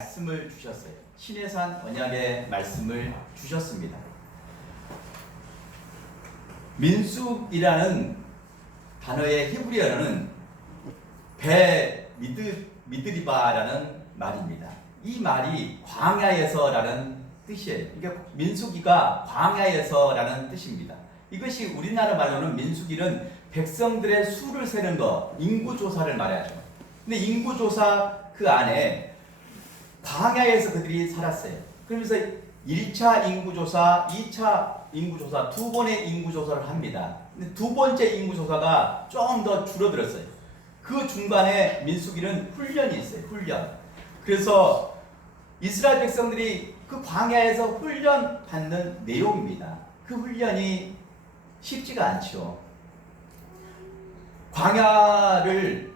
말씀을 주셨어요. 신해산 언약의 말씀을 주셨습니다. 민숙이라는 단어의 히브리어는 미드리바라는 말입니다. 이 말이 광야에서라는 뜻이에요. 그러니까 민수기가 광야에서라는 뜻입니다. 이것이 우리나라 말로는 민수기는 백성들의 수를 세는 것, 인구조사를 말하죠. 근데 인구조사 그 안에 광야에서 그들이 살았어요. 그러면서 1차 인구조사, 2차 인구조사, 두 번의 인구조사를 합니다. 근데 두 번째 인구조사가 좀 더 줄어들었어요. 그 중간에 민수기는 훈련이 있어요. 훈련. 그래서 이스라엘 백성들이 그 광야에서 훈련 받는 내용입니다. 그 훈련이 쉽지가 않죠. 광야를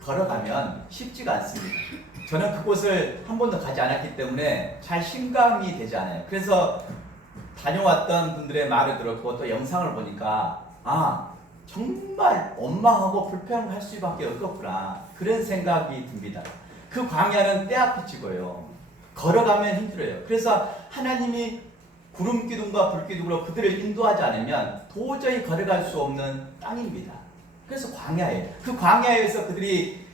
걸어가면 쉽지가 않습니다. 저는 그곳을 한 번도 가지 않았기 때문에 잘 실감이 되지 않아요. 그래서 다녀왔던 분들의 말을 들었고 또 영상을 보니까 정말 원망하고 불평할 수밖에 없겠구나, 그런 생각이 듭니다. 그 광야는 때아피치고요, 걸어가면 힘들어요. 그래서 하나님이 구름 기둥과 불 기둥으로 그들을 인도하지 않으면 도저히 걸어갈 수 없는 땅입니다. 그래서 광야예요. 그 광야에서 그들이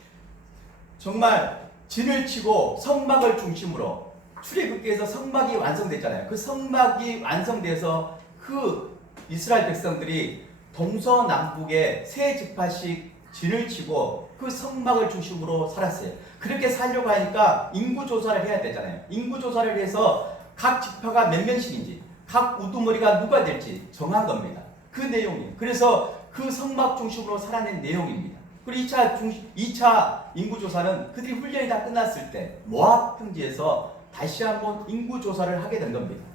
정말 진을 치고 성막을 중심으로, 출애굽기에서 성막이 완성됐잖아요. 그 성막이 완성돼서 그 이스라엘 백성들이 동서남북에 세 지파씩 진을 치고 그 성막을 중심으로 살았어요. 그렇게 살려고 하니까 인구조사를 해야 되잖아요. 인구조사를 해서 각 지파가 몇 명씩인지, 각 우두머리가 누가 될지 정한 겁니다. 그 내용이에요. 그래서 그 성막 중심으로 살아낸 내용입니다. 그리고 2차 인구조사는 그들이 훈련이 다 끝났을 때 모압 평지에서 다시 한번 인구조사를 하게 된 겁니다.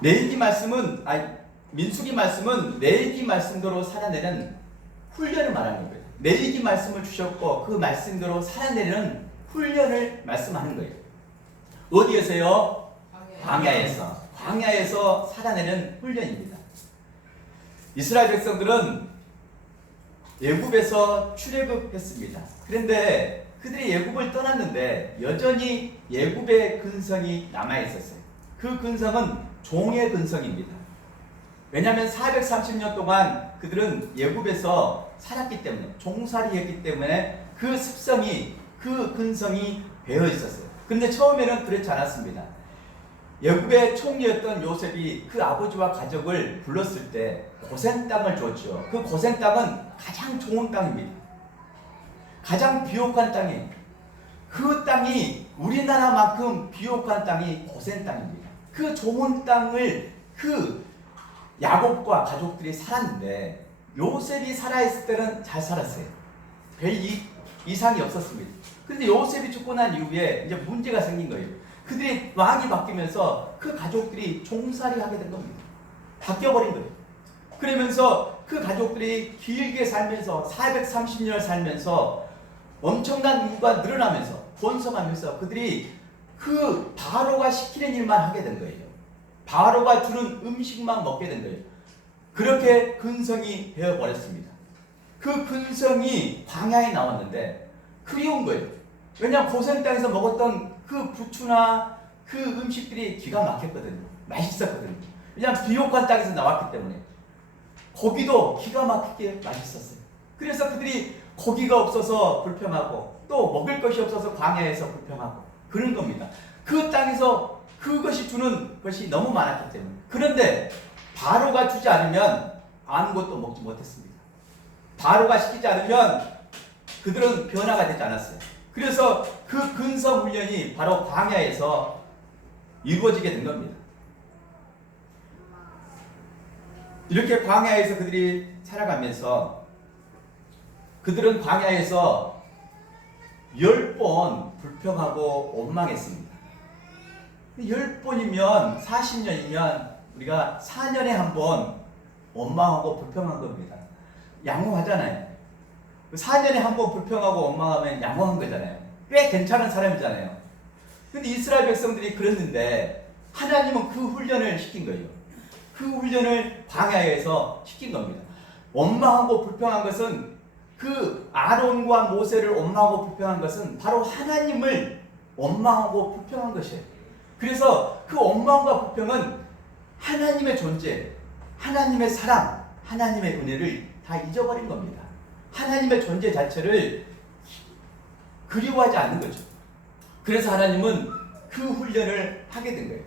민수기 말씀은 레위기 말씀대로 살아내는 훈련을 말하는 거예요. 레위기 말씀을 주셨고 그 말씀대로 살아내는 훈련을 말씀하는 거예요. 어디에서요? 광야에서 살아내는 훈련입니다. 이스라엘 백성들은 애굽에서 출애굽했습니다. 그런데 그들이 애굽을 떠났는데 여전히 애굽의 근성이 남아 있었어요. 그 근성은 종의 근성입니다. 왜냐하면 430년 동안 그들은 애굽에서 살았기 때문에, 종살이했기 때문에 그 습성이, 그 근성이 배어 있었어요. 그런데 처음에는 그렇지 않았습니다. 애굽의 총리였던 요셉이 그 아버지와 가족을 불렀을 때 고센 땅을 줬죠. 그 고센 땅은 가장 좋은 땅입니다. 가장 비옥한 땅이에요. 그 땅이 우리나라만큼 비옥한 땅이 고센 땅입니다. 그 좋은 땅을 그 야곱과 가족들이 살았는데, 요셉이 살아있을 때는 잘 살았어요. 별 이상이 없었습니다. 그런데 요셉이 죽고 난 이후에 이제 문제가 생긴 거예요. 그들이 왕이 바뀌면서 그 가족들이 종살이 하게 된 겁니다. 바뀌어버린 거예요. 그러면서 그 가족들이 길게 살면서 430년을 살면서 엄청난 인구가 늘어나면서 번성하면서 그들이 그 바로가 시키는 일만 하게 된 거예요. 바로가 주는 음식만 먹게 된 거예요. 그렇게 근성이 되어버렸습니다. 그 근성이 광야에 나왔는데 그리운 거예요. 왜냐하면 고센 땅에서 먹었던 그 부추나 그 음식들이 기가 막혔거든요. 맛있었거든요. 왜냐하면 비옥한 땅에서 나왔기 때문에. 고기도 기가 막히게 맛있었어요. 그래서 그들이 고기가 없어서 불평하고 또 먹을 것이 없어서 광야에서 불평하고 그런 겁니다. 그 땅에서 그것이 주는 것이 너무 많았기 때문에. 그런데 바로가 주지 않으면 아무것도 먹지 못했습니다. 바로가 시키지 않으면 그들은 변화가 되지 않았어요. 그래서 그 근성 훈련이 바로 광야에서 이루어지게 된 겁니다. 이렇게 광야에서 그들이 살아가면서 그들은 광야에서 10번 불평하고 원망했습니다. 10번이면 40년이면 우리가 4년에 한 번 원망하고 불평한 겁니다. 양호하잖아요. 4년에 한 번 불평하고 원망하면 양호한 거잖아요. 꽤 괜찮은 사람이잖아요. 근데 이스라엘 백성들이 그랬는데 하나님은 그 훈련을 시킨 거예요. 그 훈련을 광야에서 시킨 겁니다. 원망하고 불평한 것은 그 아론과 모세를 원망하고 불평한 것은 바로 하나님을 원망하고 불평한 것이에요. 그래서 그 원망과 불평은 하나님의 존재, 하나님의 사랑, 하나님의 은혜를 다 잊어버린 겁니다. 하나님의 존재 자체를 그리워하지 않는 거죠. 그래서 하나님은 그 훈련을 하게 된 거예요.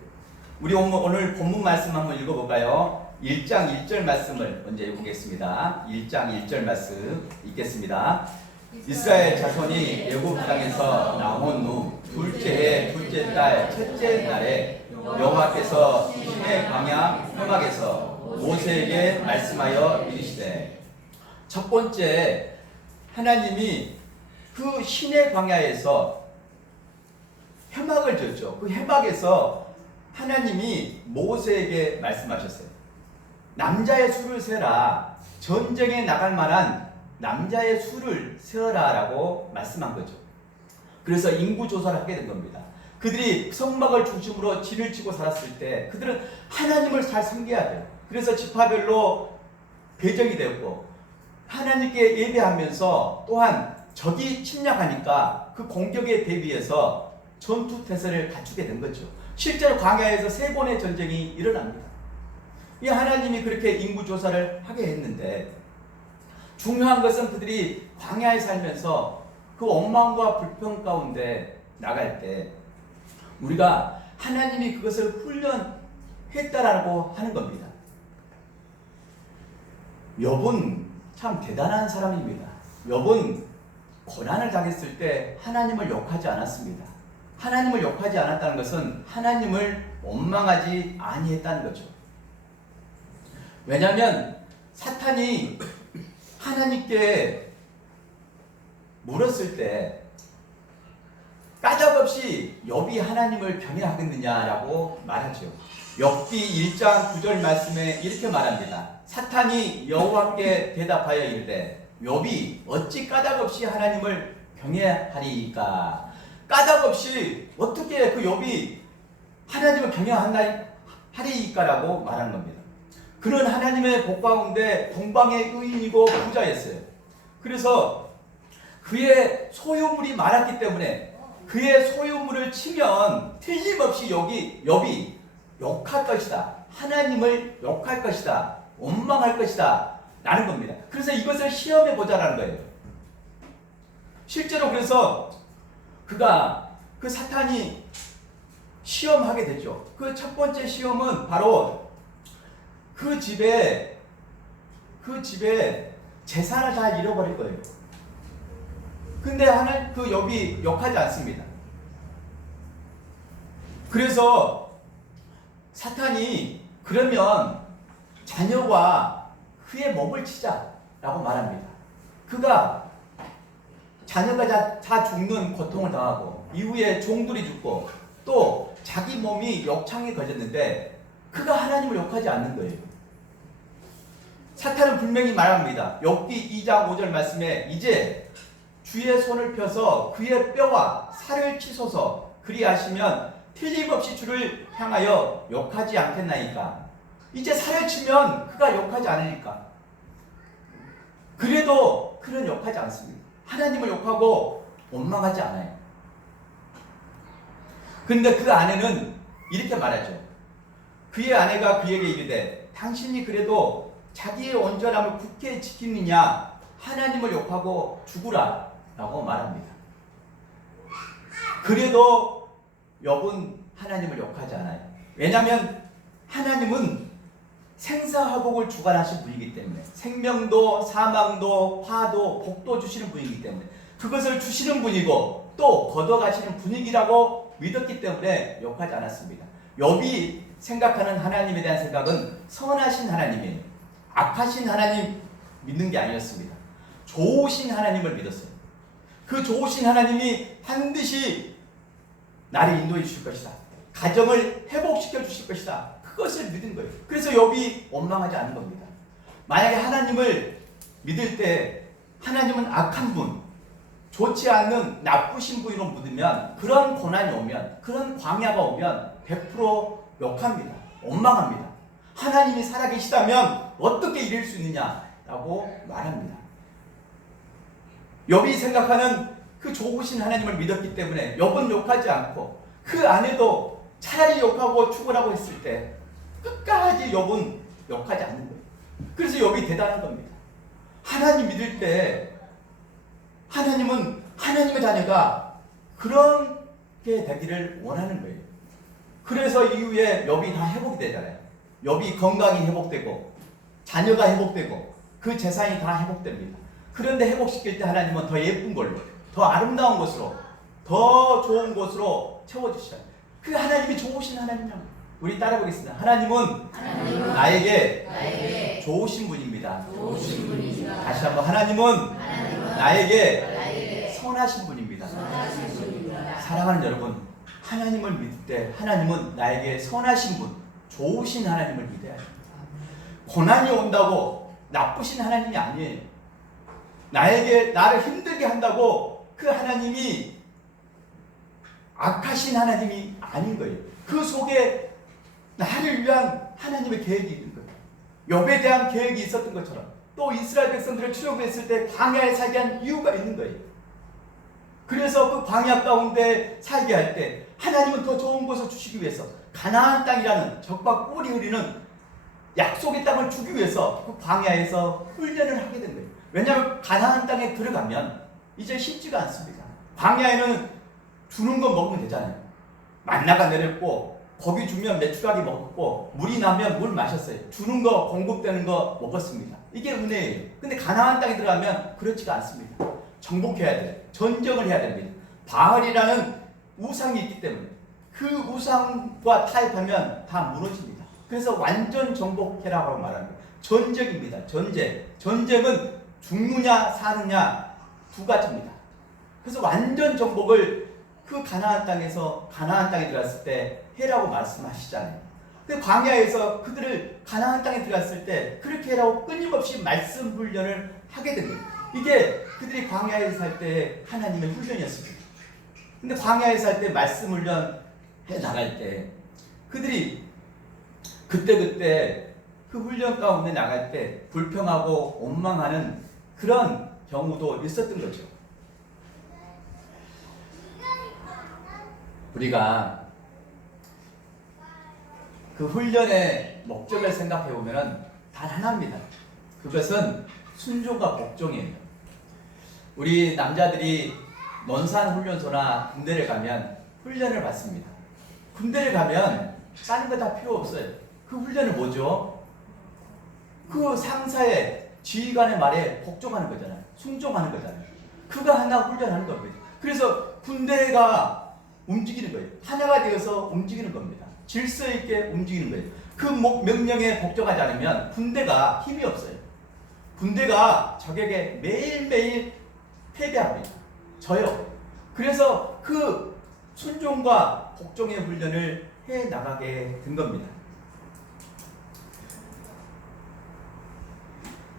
우리 오늘 본문 말씀 한번 읽어볼까요? 1장 1절 말씀을 먼저 읽어보겠습니다. 1장 1절 말씀 읽겠습니다. 이스라엘 자손이 애굽 땅에서 나온 후 둘째 해 둘째 달 첫째 날에 여호와께서 시내 광야 회막에서 모세에게 말씀하여 이르시되, 첫 번째 하나님이 그 시내 광야에서 회막을 졌죠. 그 회막에서 하나님이 모세에게 말씀하셨어요. 남자의 수를 세라. 전쟁에 나갈 만한 남자의 수를 세어라 라고 말씀한 거죠. 그래서 인구 조사를 하게 된 겁니다. 그들이 성막을 중심으로 진을 치고 살았을 때 그들은 하나님을 잘 섬겨야 돼요. 그래서 지파별로 배정이 되었고, 하나님께 예배하면서 또한 적이 침략하니까 그 공격에 대비해서 전투 태세를 갖추게 된 거죠. 실제로 광야에서 3번의 전쟁이 일어납니다. 이 하나님이 그렇게 인구 조사를 하게 했는데, 중요한 것은 그들이 광야에 살면서 그 원망과 불평 가운데 나갈 때 우리가 하나님이 그것을 훈련했다라고 하는 겁니다. 욥은 참 대단한 사람입니다. 욥은 고난을 당했을 때 하나님을 욕하지 않았습니다. 하나님을 욕하지 않았다는 것은 하나님을 원망하지 아니했다는 거죠. 왜냐하면 사탄이 하나님께 물었을 때 까닭없이 욥이 하나님을 경외하겠느냐라고 말하죠. 욥기 1장 9절 말씀에 이렇게 말합니다. 사탄이 여호와께 대답하여 이르되, 욥이 어찌 까닭없이 하나님을 경외하리이까? 까닭없이 어떻게 그 욥이 하나님을 경외하리이까라고 말하는 겁니다. 그는 하나님의 복 가운데 동방의 의인이고 부자였어요. 그래서 그의 소유물이 많았기 때문에 그의 소유물을 치면 틀림없이 욥이 욕할 것이다. 하나님을 욕할 것이다. 원망할 것이다. 라는 겁니다. 그래서 이것을 시험해 보자라는 거예요. 실제로 그래서 그 사탄이 시험하게 됐죠. 그 첫 번째 시험은 바로 그 집에 재산을 다 잃어버릴 거예요. 근데 하나님 그 욥이 욕하지 않습니다. 그래서 사탄이 그러면 자녀와 그의 몸을 치자라고 말합니다. 그가 자녀가 다 죽는 고통을 당하고 이후에 종들이 죽고 또 자기 몸이 욕창에 걸렸는데 그가 하나님을 욕하지 않는 거예요. 사탄은 분명히 말합니다. 욥기 2장 5절 말씀에 이제 주의 손을 펴서 그의 뼈와 살을 치소서, 그리하시면 틀림없이 주를 향하여 욕하지 않겠나이까. 이제 살을 치면 그가 욕하지 않으니까. 그래도 그는 욕하지 않습니다. 하나님을 욕하고 원망하지 않아요. 근데 그 아내는 이렇게 말하죠. 그의 아내가 그에게 이르되, 당신이 그래도 자기의 온전함을 굳게 지키느냐 하나님을 욕하고 죽으라 라고 말합니다. 그래도 욥은 하나님을 욕하지 않아요. 왜냐하면 하나님은 생사화복을 주관하신 분이기 때문에, 생명도 사망도 화도 복도 주시는 분이기 때문에, 그것을 주시는 분이고 또 걷어가시는 분이라고 믿었기 때문에 욕하지 않았습니다. 욥이 생각하는 하나님에 대한 생각은 선하신 하나님이에요. 악하신 하나님 믿는 게 아니었습니다. 좋으신 하나님을 믿었어요. 그 좋으신 하나님이 반드시 나를 인도해 주실 것이다. 가정을 회복시켜 주실 것이다. 그것을 믿은 거예요. 그래서 욥이 원망하지 않은 겁니다. 만약에 하나님을 믿을 때 하나님은 악한 분, 좋지 않는 나쁘신 분으로 믿으면, 그런 고난이 오면, 그런 광야가 오면 100% 욕합니다. 원망합니다. 하나님이 살아계시다면 어떻게 이럴 수 있느냐라고 말합니다. 욥이 생각하는 그 좋으신 하나님을 믿었기 때문에 욥은 욕하지 않고, 그 아내도 차라리 욕하고 축원하고 했을 때 끝까지 욥은 욕하지 않는 거예요. 그래서 욥이 대단한 겁니다. 하나님 믿을 때 하나님은 하나님의 자녀가 그렇게 되기를 원하는 거예요. 그래서 이후에 욥이 다 회복이 되잖아요. 욥이 건강이 회복되고 자녀가 회복되고 그 재산이 다 회복됩니다. 그런데 회복시킬 때 하나님은 더 예쁜 걸로, 더 아름다운 것으로, 더 좋은 것으로 채워주셔요. 그 하나님이 좋으신 하나님이라고. 우리 따라 보겠습니다. 하나님은 나에게 좋으신 분입니다. 다시 한번, 하나님은 나에게 선하신 분입니다. 사랑하는 여러분, 하나님을 믿을 때 하나님은 나에게 선하신 분, 좋으신 하나님을 믿어야 합니다. 고난이 온다고 나쁘신 하나님이 아니에요. 나를 힘들게 한다고 그 하나님이 악하신 하나님이 아닌 거예요. 그 속에 나를 위한 하나님의 계획이 있는 거예요. 욥에 대한 계획이 있었던 것처럼 또 이스라엘 백성들을 출애굽했을 때 광야에 살게 한 이유가 있는 거예요. 그래서 그 광야 가운데 살게 할 때 하나님은 더 좋은 것을 주시기 위해서 가나안 땅이라는 적과 꿀이 흐르는 약속의 땅을 주기 위해서 그 광야에서 훈련을 하게 된 거예요. 왜냐하면 가나안 땅에 들어가면 이제 쉽지가 않습니다. 광야에는 주는 거 먹으면 되잖아요. 만나가 내렸고 고기 주면 메추라기 먹었고 물이 나면 물 마셨어요. 주는 거, 공급되는 거 먹었습니다. 이게 은혜예요. 근데 가나안 땅에 들어가면 그렇지가 않습니다. 정복해야 돼요. 전쟁을 해야 됩니다. 바알이라는 우상이 있기 때문에 그 우상과 타협하면 다 무너집니다. 그래서 완전 정복해라고 말하는 거예요. 전쟁입니다. 전쟁은 죽느냐 사느냐 두 가지입니다. 그래서 완전 정복을 그 가나안 땅에 들어갔을 때 해라고 말씀하시잖아요. 그 광야에서 그들을 가나안 땅에 들어갔을 때 그렇게 해라고 끊임없이 말씀 훈련을 하게 된 거예요. 이게 그들이 광야에 살 때 하나님의 훈련이었습니다. 근데 광야에 살 때 말씀 훈련 해 나갈 때 그들이 그때 그 훈련 가운데 나갈 때 불평하고 원망하는 그런 경우도 있었던 거죠. 우리가 그 훈련의 목적을 생각해 보면 단 하나입니다. 그것은 순종과 복종이에요. 우리 남자들이 논산훈련소나 군대를 가면 훈련을 받습니다. 군대를 가면 다른 거 다 필요 없어요. 그 훈련은 뭐죠? 그 상사의 지휘관의 말에 복종하는 거잖아요. 순종하는 거잖아요. 그거 하나 훈련하는 겁니다. 그래서 군대가 움직이는 거예요. 하나가 되어서 움직이는 겁니다. 질서 있게 움직이는 거예요. 그 명령에 복종하지 않으면 군대가 힘이 없어요. 군대가 적에게 매일매일 패배합니다. 져요. 그래서 그 순종과 복종의 훈련을 해 나가게 된 겁니다.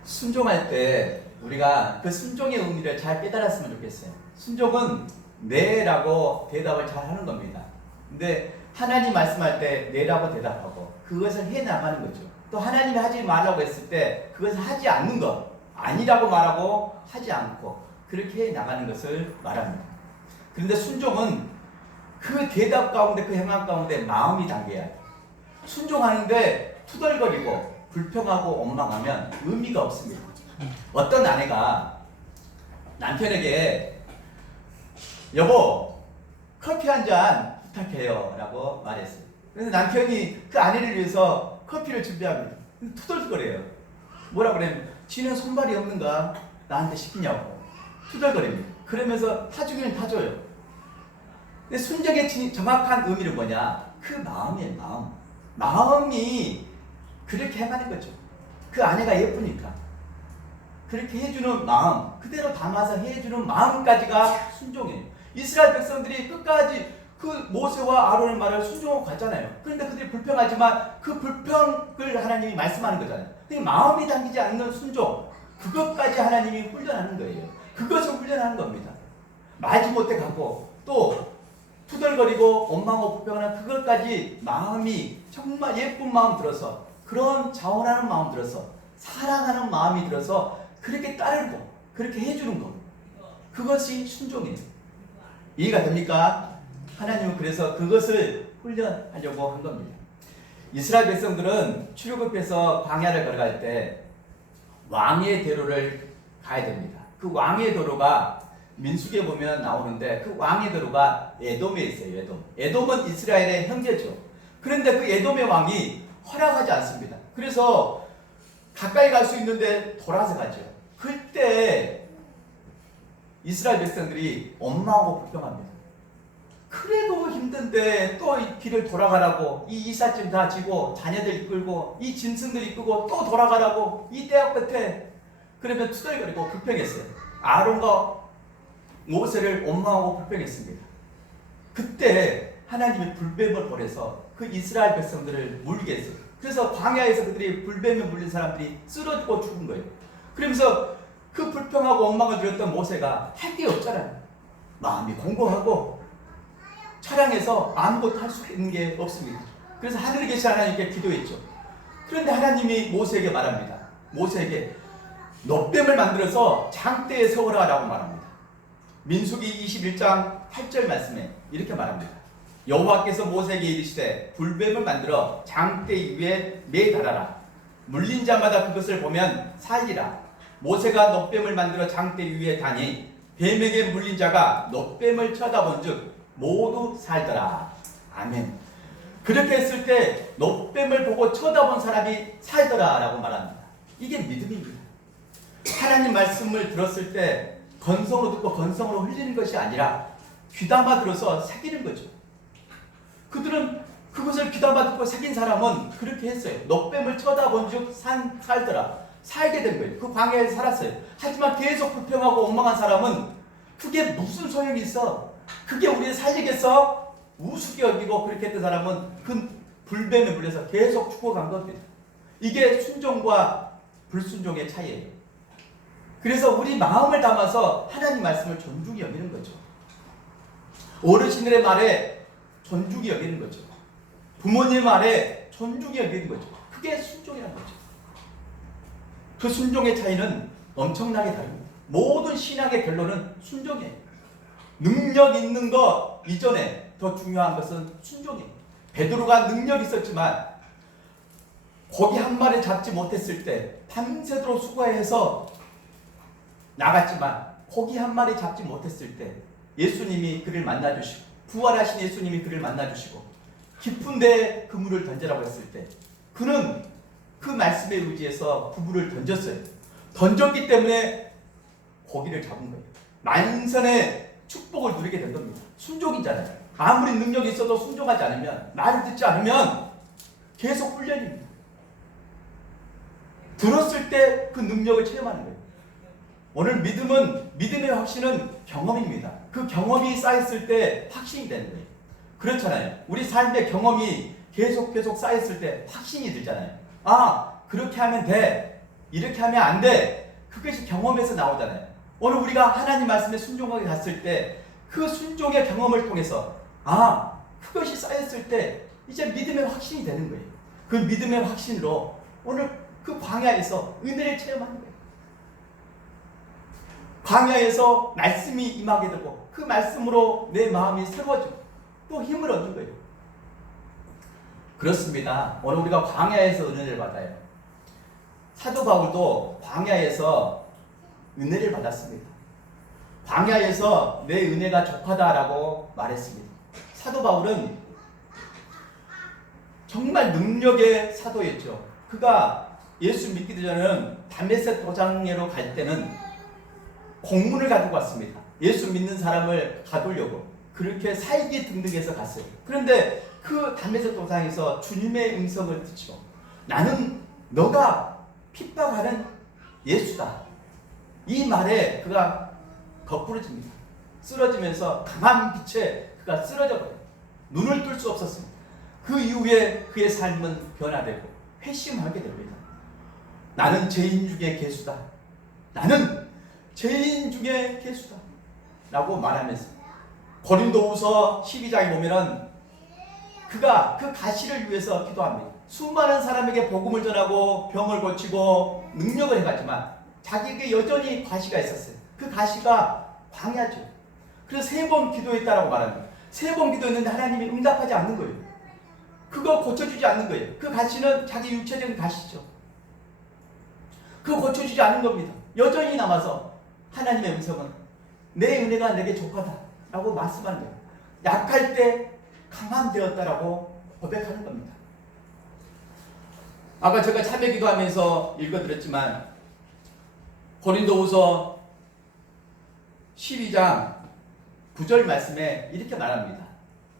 순종할 때 우리가 그 순종의 의미를 잘 깨달았으면 좋겠어요. 순종은 네라고 대답을 잘 하는 겁니다. 근데 하나님 말씀할 때 네라고 대답하고 그것을 해 나가는 거죠. 또 하나님이 하지 말라고 했을 때 그것을 하지 않는 것, 아니라고 말하고 하지 않고 그렇게 해 나가는 것을 말합니다. 그런데 순종은 그 대답 가운데, 그 행함 가운데 마음이 담겨야 해요. 순종하는데 투덜거리고 불평하고 원망하면 의미가 없습니다. 어떤 아내가 남편에게 여보 커피 한 잔 부탁해요 라고 말했어요. 그래서 남편이 그 아내를 위해서 커피를 준비합니다. 투덜거려요. 뭐라 그러냐면 지는 손발이 없는가 나한테 시키냐고 투덜거립니다. 그러면서 타주기는 타줘요. 근데 순종의 정확한 의미는 뭐냐? 그 마음이에요. 마음이 그렇게 해가는 거죠. 그 아내가 예쁘니까 그렇게 해주는 마음, 그대로 담아서 해주는 마음까지가 순종이에요. 이스라엘 백성들이 끝까지 그 모세와 아론의 말을 순종하고 갔잖아요. 그런데 그들이 불평하지만 그 불평을 하나님이 말씀하는 거잖아요. 그러니까 마음이 담기지 않는 순종, 그것까지 하나님이 훈련하는 거예요. 그것을 훈련하는 겁니다. 마지못해 가고 또 투덜거리고 원망하고 불평하는 그것까지 마음이 정말 예쁜 마음 들어서, 그런 자원하는 마음 들어서, 사랑하는 마음이 들어서 그렇게 따르고 그렇게 해주는 것. 그것이 순종이에요. 이해가 됩니까? 하나님은 그래서 그것을 훈련하려고 한 겁니다. 이스라엘 백성들은 출애굽해서 광야를 걸어갈 때 왕의 대로를 가야 됩니다. 그 왕의 도로가 민수기에 보면 나오는데 그 왕의 도로가 에돔에 있어요. 에돔은 이스라엘의 형제죠. 그런데 그 에돔의 왕이 허락하지 않습니다. 그래서 가까이 갈 수 있는데 돌아서 가죠. 그때 이스라엘 백성들이 원망하고 불평합니다. 그래도 힘든데 또 이 길을 돌아가라고, 이 이삿짐 다 지고 자녀들 이끌고 이 짐승들 이끌고 또 돌아가라고, 이 때와 끝에 그러면 투덜거리고 불평했어요. 아론과 모세를 원망하고 불평했습니다. 그때 하나님이 불뱀을 보내서 그 이스라엘 백성들을 물게 했어요. 그래서 광야에서 그들이 불뱀에 물린 사람들이 쓰러지고 죽은 거예요. 그러면서 그 불평하고 원망을 드렸던 모세가 할 게 없잖아요. 마음이 공고하고 차량에서 아무것도 할 수 있는 게 없습니다. 그래서 하늘에 계신 하나님께 기도했죠. 그런데 하나님이 모세에게 말합니다. 모세에게 놋뱀을 만들어서 장대에 세우라라고 말합니다. 민수기 21장 8절 말씀에 이렇게 말합니다. 여호와께서 모세에게 이르시되 불뱀을 만들어 장대 위에 매달아라. 물린 자마다 그것을 보면 살리라. 모세가 놋뱀을 만들어 장대 위에 다니 뱀에게 물린 자가 놋뱀을 쳐다본즉 모두 살더라. 아멘. 그렇게 했을 때 놋뱀을 보고 쳐다본 사람이 살더라라고 말합니다. 이게 믿음입니다. 하나님 말씀을 들었을 때 건성으로 듣고 건성으로 흘리는 것이 아니라 귀담아 들어서 새기는 거죠. 그들은 그것을 귀담아 듣고 새긴 사람은 그렇게 했어요. 놋뱀을 쳐다본즉 살더라. 살게 된 거예요. 그 광야에서 살았어요. 하지만 계속 불평하고 원망한 사람은 그게 무슨 소용이 있어? 그게 우리를 살리겠어? 우습게 여기고 그렇게 했던 사람은 그 불뱀에 물려서 계속 죽어간 겁니다. 이게 순종과 불순종의 차이예요. 그래서 우리 마음을 담아서 하나님 말씀을 존중히 여기는 거죠. 어르신들의 말에 존중히 여기는 거죠. 부모님 말에 존중히 여기는 거죠. 그게 순종이라는 거죠. 그 순종의 차이는 엄청나게 다릅니다. 모든 신앙의 결론은 순종이에요. 능력 있는 것 이전에 더 중요한 것은 순종이에요. 베드로가 능력이 있었지만 고기 한 마리 잡지 못했을 때 밤새도록 수고해서 나갔지만 고기 한 마리 잡지 못했을 때 예수님이 그를 만나주시고 부활하신 예수님이 그를 만나주시고 깊은 데에 그물을 던지라고 했을 때 그는 그 말씀에 의지해서 그물을 던졌어요. 던졌기 때문에 고기를 잡은 거예요. 만선의 축복을 누리게 된 겁니다. 순종이잖아요. 아무리 능력이 있어도 순종하지 않으면, 말을 듣지 않으면 계속 훈련입니다. 들었을 때 그 능력을 체험하는 거예요. 오늘 믿음의 확신은 경험입니다. 그 경험이 쌓였을 때 확신이 되는 거예요. 그렇잖아요. 우리 삶의 경험이 계속 쌓였을 때 확신이 들잖아요. 아, 그렇게 하면 돼. 이렇게 하면 안 돼. 그것이 경험에서 나오잖아요. 오늘 우리가 하나님 말씀에 순종하게 갔을 때 그 순종의 경험을 통해서 아, 그것이 쌓였을 때 이제 믿음의 확신이 되는 거예요. 그 믿음의 확신으로 오늘 그 광야에서 은혜를 체험하는 거예요. 광야에서 말씀이 임하게 되고 그 말씀으로 내 마음이 새로워지고 또 힘을 얻는 거예요. 그렇습니다. 오늘 우리가 광야에서 은혜를 받아요. 사도 바울도 광야에서 은혜를 받았습니다. 광야에서 내 은혜가 족하다라고 말했습니다. 사도 바울은 정말 능력의 사도였죠. 그가 예수 믿기 전에는 다메섹 도장에로 갈 때는 공문을 가지고 왔습니다. 예수 믿는 사람을 가두려고 그렇게 살기 등등해서 갔어요. 그런데 그 다메섹 도상에서 주님의 음성을 듣죠. 나는 너가 핍박하는 예수다. 이 말에 그가 거꾸러집니다. 쓰러지면서 강한 빛에 그가 쓰러져버려요. 눈을 뜰 수 없었습니다. 그 이후에 그의 삶은 변화되고 회심하게 됩니다. 나는 죄인 중에 괴수다. 나는 죄인 중에 괴수다. 라고 말하면서 고린도후서 12장에 보면은 그가 그 가시를 위해서 기도합니다. 수많은 사람에게 복음을 전하고 병을 고치고 능력을 해갔지만 자기에게 여전히 가시가 있었어요. 그 가시가 광야죠. 그래서 3번 기도했다라고 말합니다. 3번 기도했는데 하나님이 응답하지 않는 거예요. 그거 고쳐주지 않는 거예요. 그 가시는 자기 육체적인 가시죠. 그거 고쳐주지 않는 겁니다. 여전히 남아서 하나님의 음성은 내 은혜가 내게 족하다 라고 말씀하는 거예요. 약할 때 강함 되었다라고 고백하는 겁니다. 아까 제가 참회 기도하면서 읽어드렸지만 고린도후서 12장 9절 말씀에 이렇게 말합니다.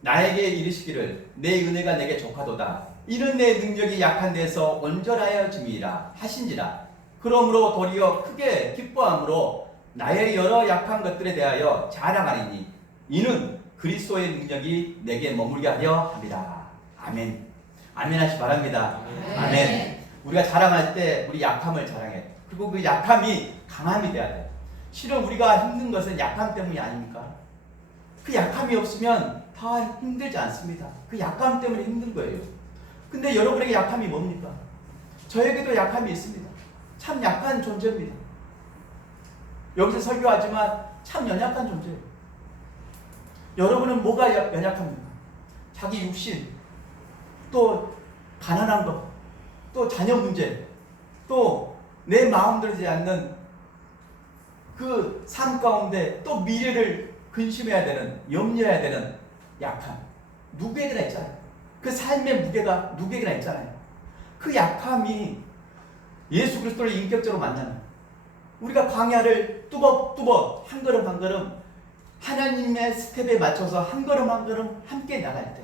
나에게 이르시기를 내 은혜가 내게 족하도다. 이는 내 능력이 약한 데서 온전하여 짐이라 하신지라. 그러므로 도리어 크게 기뻐함으로 나의 여러 약한 것들에 대하여 자랑하리니 이는 그리스도의 능력이 내게 머물게 하려 함이라. 아멘. 아멘 하시 바랍니다. 아멘. 우리가 자랑할 때 우리 약함을 자랑해. 그리고 그 약함이 강함이 돼야 돼. 실은 우리가 힘든 것은 약함 때문이 아닙니까? 그 약함이 없으면 다 힘들지 않습니다. 그 약함 때문에 힘든 거예요. 근데 여러분에게 약함이 뭡니까? 저에게도 약함이 있습니다. 참 약한 존재입니다. 여기서 설교하지만 참 연약한 존재예요. 여러분은 뭐가 연약합니까? 자기 육신, 또 가난한 것, 또 자녀 문제, 또 내 마음대로 되지 않는 그 삶 가운데 또 미래를 근심해야 되는, 염려해야 되는 약함. 누구에게나 있잖아요. 그 삶의 무게가 누구에게나 있잖아요. 그 약함이 예수 그리스도를 인격적으로 만나는, 우리가 광야를 뚜벅뚜벅 한 걸음 한 걸음 하나님의 스텝에 맞춰서 한 걸음 한 걸음 함께 나갈 때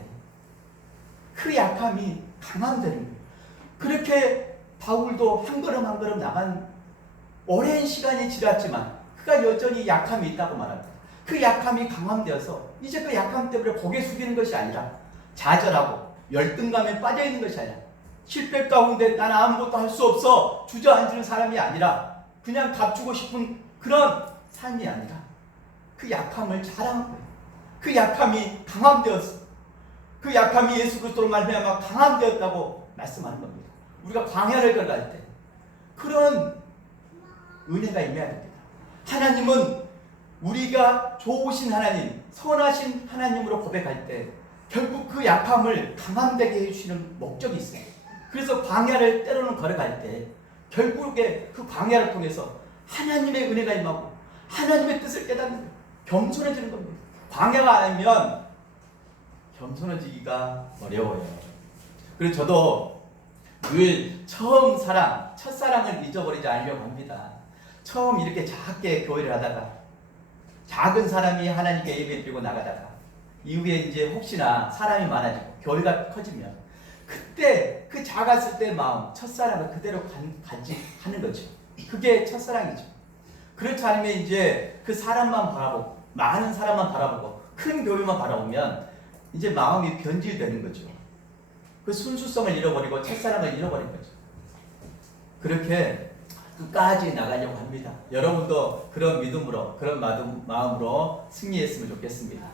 그 약함이 강함되는 거예요. 그렇게 바울도 한 걸음 한 걸음 나간 오랜 시간이 지났지만 그가 여전히 약함이 있다고 말합니다. 그 약함이 강함되어서 이제 그 약함 때문에 고개 숙이는 것이 아니라 좌절하고 열등감에 빠져있는 것이 아니라 실패 가운데 나는 아무것도 할 수 없어 주저앉는 사람이 아니라 그냥 값주고 싶은 그런 삶이 아니라 그 약함을 자랑한 거예요. 그 약함이 강함되었어. 그 약함이 예수 그리스도로 말미암아 강함되었다고 말씀하는 겁니다. 우리가 광야를 걸어갈 때 그런 은혜가 임해야 됩니다. 하나님은 우리가 좋으신 하나님, 선하신 하나님으로 고백할 때 결국 그 약함을 강함되게 해주시는 목적이 있어요. 그래서 광야를 때로는 걸어갈 때 결국에 그 광야를 통해서 하나님의 은혜가 임하고 하나님의 뜻을 깨닫는 거예요. 겸손해지는 겁니다. 광야가 아니면 겸손해지기가 어려워요. 그래서 저도 늘 처음 사랑, 첫사랑을 잊어버리지 않으려고 합니다. 처음 이렇게 작게 교회를 하다가 작은 사람이 하나님께 예배 드리고 나가다가 이후에 이제 혹시나 사람이 많아지고 교회가 커지면 그때 그 작았을 때 마음, 첫사랑을 그대로 간직하는 거죠. 그게 첫사랑이죠. 그렇지 않으면 이제 그 사람만 바라보고 많은 사람만 바라보고 큰 교회만 바라보면 이제 마음이 변질되는 거죠. 그 순수성을 잃어버리고 첫사랑을 잃어버린 거죠. 그렇게 끝까지 나가려고 합니다. 여러분도 그런 믿음으로, 그런 마음으로 승리했으면 좋겠습니다.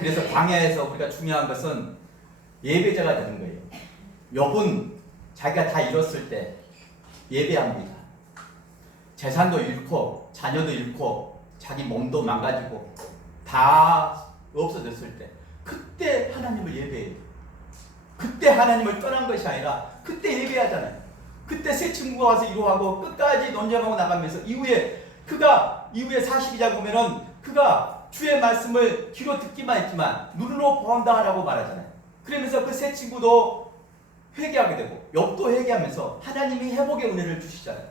그래서 광야에서 우리가 중요한 것은 예배자가 되는 거예요. 욥은 자기가 다 잃었을 때 예배합니다. 재산도 잃고 자녀도 잃고 자기 몸도 망가지고 다 없어졌을 때 그때 하나님을 예배해요. 그때 하나님을 떠난 것이 아니라 그때 예배하잖아요. 그때 새 친구가 와서 이루하고 끝까지 논쟁하고 나가면서 이후에 42장 보면은 그가 주의 말씀을 귀로 듣기만 했지만 눈으로 본다라고 말하잖아요. 그러면서 그 새 친구도 회개하게 되고 욥도 회개하면서 하나님이 회복의 은혜를 주시잖아요.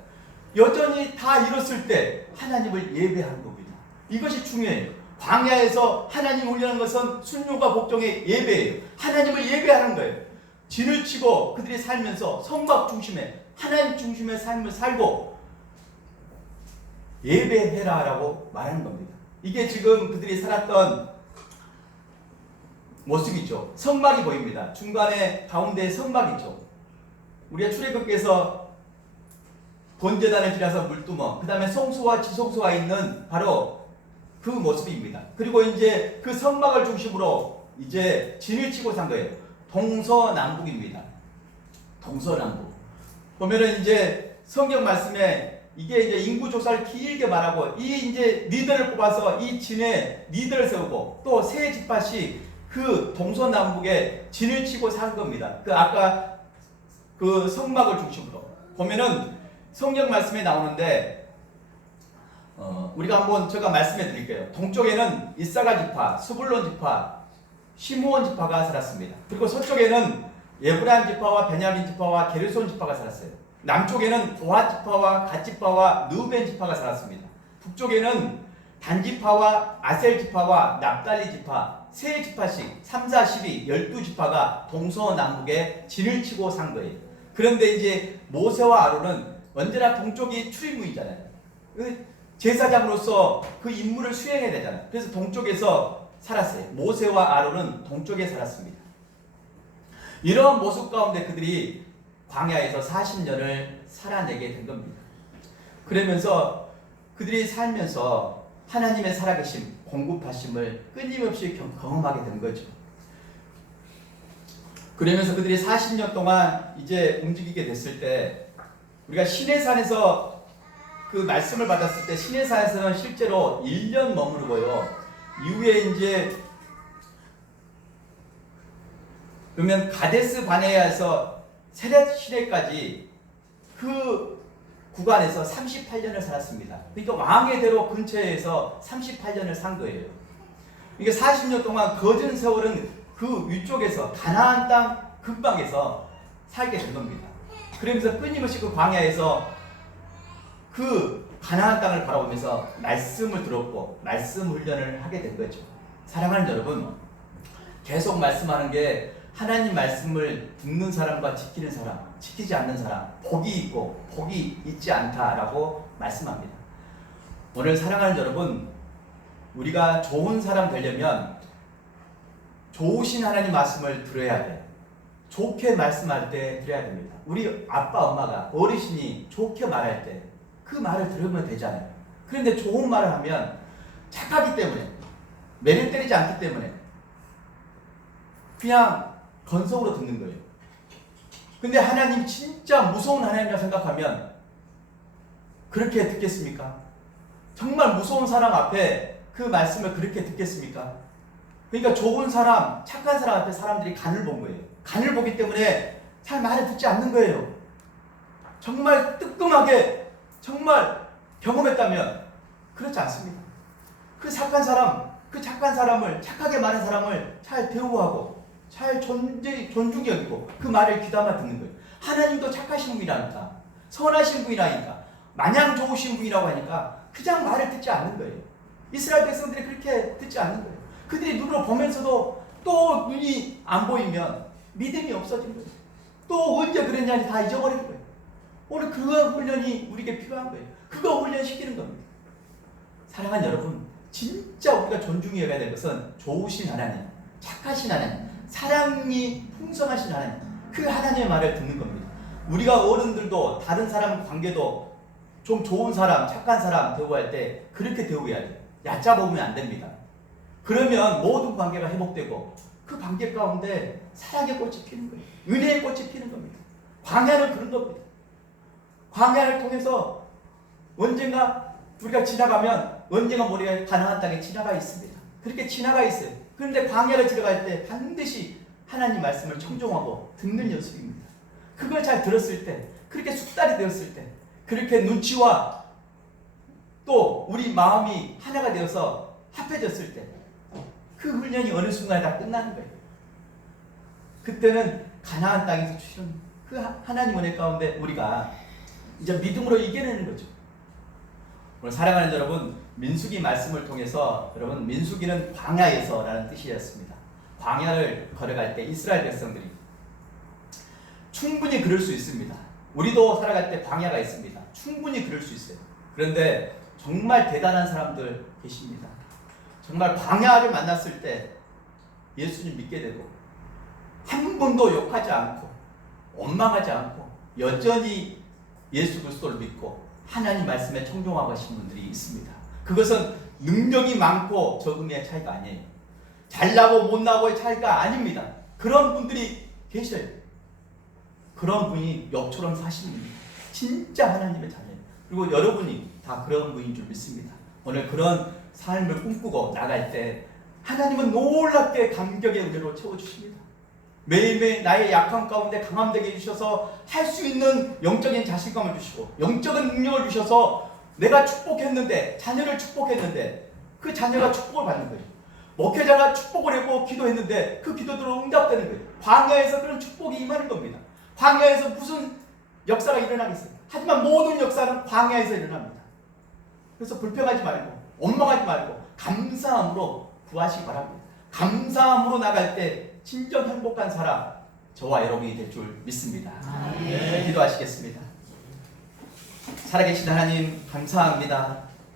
여전히 다 잃었을 때 하나님을 예배하는 겁니다. 이것이 중요해요. 광야에서 하나님 올려는 것은 순종과 복종의 예배예요. 하나님을 예배하는 거예요. 진을 치고 그들이 살면서 성막 중심에 하나님 중심의 삶을 살고 예배해라라고 말하는 겁니다. 이게 지금 그들이 살았던 모습이죠. 성막이 보입니다. 중간에 가운데 성막이죠. 우리가 출애굽기에서 번제단을 지나서 물두멍, 그 다음에 성소와 지성소가 있는 바로 그 모습입니다. 그리고 이제 그 성막을 중심으로 이제 진을 치고 산 거예요. 동서남북입니다. 동서남북. 보면은 이제 성경 말씀에 이게 이제 인구 조사를 길게 말하고 이 이제 리더를 뽑아서 이 진에 리더를 세우고 또 세 지파씩 그 동서남북에 진을 치고 산 겁니다. 그 아까 그 성막을 중심으로 보면은 성경 말씀에 나오는데 우리가 한번 제가 말씀해 드릴게요. 동쪽에는 이사가 지파, 스불론 지파, 시므온 지파가 살았습니다. 그리고 서쪽에는 에브라임 지파와 베냐민 지파와 게르손 지파가 살았어요. 남쪽에는 고핫 지파와 갓 지파와 르우벤 지파가 살았습니다. 북쪽에는 단 지파와 아셀 지파와 납달리 지파 세 지파씩 3, 4, 12, 12지파가 동서남북에 진을 치고 산 거예요. 그런데 이제 모세와 아론은 언제나 동쪽이 출입문이잖아요. 제사장으로서 그 임무를 수행해야 되잖아요. 그래서 동쪽에서 살았어요. 모세와 아론은 동쪽에 살았습니다. 이러한 모습 가운데 그들이 광야에서 40년을 살아내게 된 겁니다. 그러면서 그들이 살면서 하나님의 살아계심, 공급하심을 끊임없이 경험하게 된 거죠. 그러면서 그들이 40년 동안 이제 움직이게 됐을 때 우리가 시내산에서 그 말씀을 받았을 때 시내산에서는 실제로 1년 머무르고요. 이후에 이제 그러면 가데스 바네아에서 세렛 시내까지 그 구간에서 38년을 살았습니다. 그러니까 왕의 대로 근처에서 38년을 산 거예요. 이게 40년 동안 거진 세월은 그 위쪽에서 가나안 땅 근방에서 살게 된 겁니다. 그러면서 끊임없이 그 광야에서 그 가나안 땅을 바라보면서 말씀을 들었고 말씀 훈련을 하게 된 거죠. 사랑하는 여러분, 계속 말씀하는 게 하나님 말씀을 듣는 사람과 지키는 사람, 지키지 않는 사람, 복이 있고 복이 있지 않다라고 말씀합니다. 오늘 사랑하는 여러분, 우리가 좋은 사람 되려면 좋으신 하나님 말씀을 들어야 돼요. 좋게 말씀할 때 들어야 됩니다. 우리 아빠, 엄마가 어르신이 좋게 말할 때 그 말을 들으면 되잖아요. 그런데 좋은 말을 하면 착하기 때문에, 매를 때리지 않기 때문에 그냥 건성으로 듣는 거예요. 근데 하나님 진짜 무서운 하나님이라고 생각하면 그렇게 듣겠습니까? 정말 무서운 사람 앞에 그 말씀을 그렇게 듣겠습니까? 그러니까 좋은 사람, 착한 사람 앞에 사람들이 간을 본 거예요. 간을 보기 때문에 잘 말을 듣지 않는 거예요. 정말 뜨끔하게 정말 경험했다면 그렇지 않습니다. 그 착한 사람을, 착하게 말하는 사람을 잘 대우하고 잘 존중히 여기고 그 말을 귀담아 듣는 거예요. 하나님도 착하신 분이라니까, 선하신 분이라니까, 마냥 좋으신 분이라고 하니까 그냥 말을 듣지 않는 거예요. 이스라엘 백성들이 그렇게 듣지 않는 거예요. 그들이 눈으로 보면서도 또 눈이 안 보이면 믿음이 없어진 거예요. 또 언제 그랬냐니 다 잊어버린 거예요. 오늘 그거 훈련이 우리에게 필요한 거예요. 그거 훈련시키는 겁니다. 사랑하는 여러분, 진짜 우리가 존중히 여겨야 될 것은 좋으신 하나님, 착하신 하나님, 사랑이 풍성하신 하나님, 그 하나님의 말을 듣는 겁니다. 우리가 어른들도 다른 사람 관계도 좀 좋은 사람, 착한 사람 대우할 때 그렇게 대우해야 돼요. 얕잡아보면 안 됩니다. 그러면 모든 관계가 회복되고 그 관계 가운데 사랑의 꽃이 피는 거예요. 은혜의 꽃이 피는 겁니다. 광야는 그런 겁니다. 광야를 통해서 언젠가 우리가 지나가면 언젠가 우리가 가나안 땅에 지나가 있습니다. 그렇게 지나가 있어요. 그런데 광야를 들어갈 때 반드시 하나님 말씀을 청종하고 듣는 연습입니다. 그걸 잘 들었을 때, 그렇게 숙달이 되었을 때, 그렇게 눈치와 또 우리 마음이 하나가 되어서 합해졌을 때, 그 훈련이 어느 순간에 다 끝나는 거예요. 그때는 가나안 땅에서 주시는 그 하나님 은혜 가운데 우리가 이제 믿음으로 이겨내는 거죠. 오늘 사랑하는 여러분, 민수기 말씀을 통해서 여러분, 민수기는 광야에서라는 뜻이었습니다. 광야를 걸어갈 때 이스라엘 백성들이 충분히 그럴 수 있습니다. 우리도 살아갈 때 광야가 있습니다. 충분히 그럴 수 있어요. 그런데 정말 대단한 사람들 계십니다. 정말 광야를 만났을 때 예수님 믿게 되고 한 번도 욕하지 않고 원망하지 않고 여전히 예수 그리스도를 믿고 하나님 말씀에 청종하고 하신 분들이 있습니다. 그것은 능력이 많고 적음의 차이가 아니에요. 잘나고 못나고의 차이가 아닙니다. 그런 분들이 계셔요. 그런 분이 욥처럼 사시는 분입니다. 진짜 하나님의 자녀예요. 그리고 여러분이 다 그런 분인 줄 믿습니다. 오늘 그런 삶을 꿈꾸고 나갈 때 하나님은 놀랍게 감격의 은혜로 채워주십니다. 매일매일 나의 약함 가운데 강함되게 해주셔서 할 수 있는 영적인 자신감을 주시고 영적인 능력을 주셔서 내가 축복했는데, 자녀를 축복했는데 그 자녀가 축복을 받는 거예요. 목회자가 축복을 했고 기도했는데 그 기도대로 응답되는 거예요. 광야에서 그런 축복이 임하는 겁니다. 광야에서 무슨 역사가 일어나겠어요? 하지만 모든 역사는 광야에서 일어납니다. 그래서 불평하지 말고 원망하지 말고 감사함으로 구하시기 바랍니다. 감사함으로 나갈 때 진정 행복한 사람, 저와 여러분이 될 줄 믿습니다. 기도하시겠습니다. 살아계신 하나님 감사합니다.